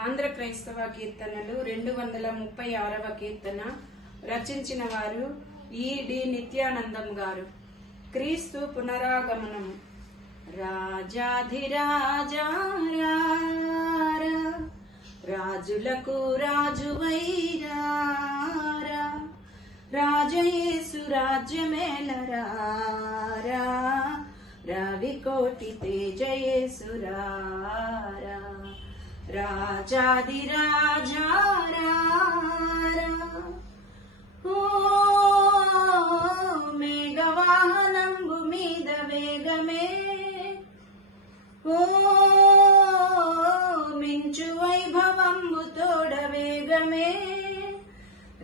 ఆంధ్ర క్రైస్తవ కీర్తనలు 236వ కీర్తన రచించిన వారు ఈ.డి. నిత్యానందం గారు. క్రీస్తు పునరాగమనం. రాజాధిరాజా రారా, రాజులకు రాజువైరారా, రాజయేసు రాజ్యమేలరారా, రవికోటి తేజయేసురారా, రాజాధిరాజా రారా. ఓ మేఘవాహనంబు మీద వేగమే, ఓ మించు వైభవంబు తోడ వేగమే,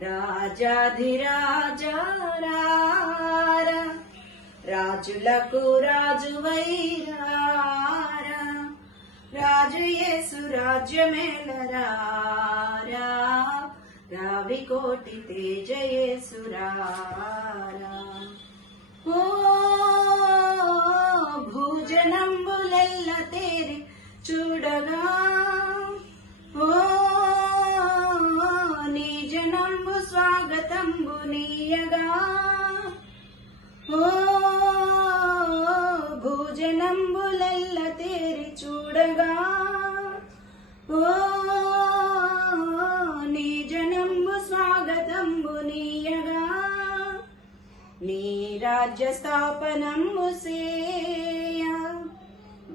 రాజాధిరాజా రారా, రాజులకు రాజువైరారా, రాజయేసు రాజ్యమేలరారా, రవికోటి తేజయేసురారా. ఓ భూజనంబులెల్ల తేరి చూడగా, ఓ నీ జనంబు స్వాగతంబు నీయగా, ఓ భూజనంబులెల్ల తేరి చూడగా, ఓ నీ జనంబు స్వాగతంబు నీయగా, నీ రాజ్య స్థాపనంబు సేయ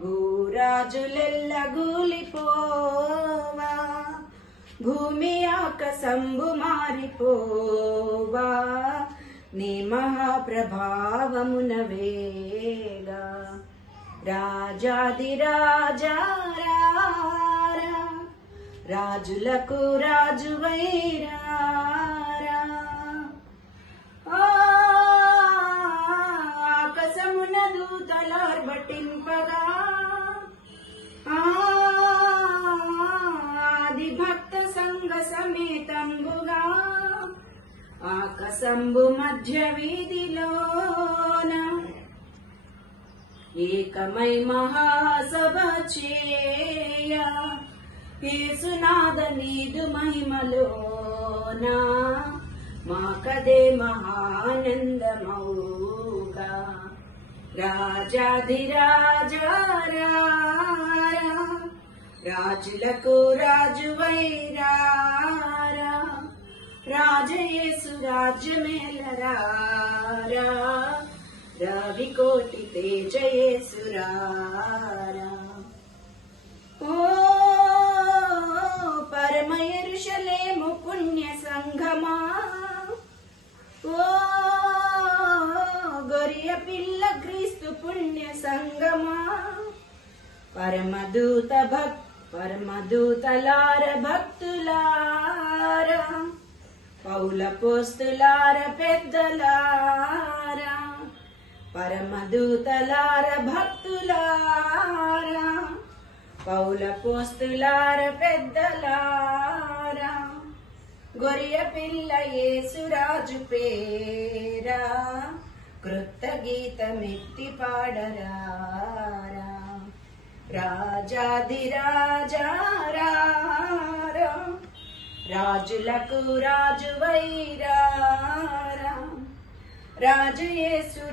భూరాజులెల్ల గూలిపోవా, భూమి ఆకాశంబు మారిపోవా, నీ మహాప్రభావమున వేగా, రాజాధిరాజా రారా, రాజులకు రాజువైరారా. ఆకాశమున దూతలార్భటింపగా, ఆది భక్త సంఘ సమేతంబుగా, ఆకాశంబు మధ్య వీధిలోన ఏకమై మహాసభ చేయ, యేసునాథ నీదు మహిమలోన మాకదే మహానందమౌగా, రాజాధిరాజా రారా, రాజులకు రాజువైరారా, రాజయేసు రాజ్యమేలరారా, రవికోటి తేజయేసురారా. ఓ పరమ యెరూషలేము పుణ్య సంఘమా, ఓ గొర్రె పిల్ల క్రీస్తు పుణ్య సంగమా, పరమదూతలార భక్తులారా, పౌల పోస్తులార పెద్దలారా, పరమదూతలార భక్తులారా, పౌల పోస్తులార పెద్దలారా, గొర్రె పిల్ల యేసురాజు పేరా, కృత గీతమెత్తి పాడరారా, రాజాధిరాజా రారా, రాజులకు రాజువైరారా, రాజయేసు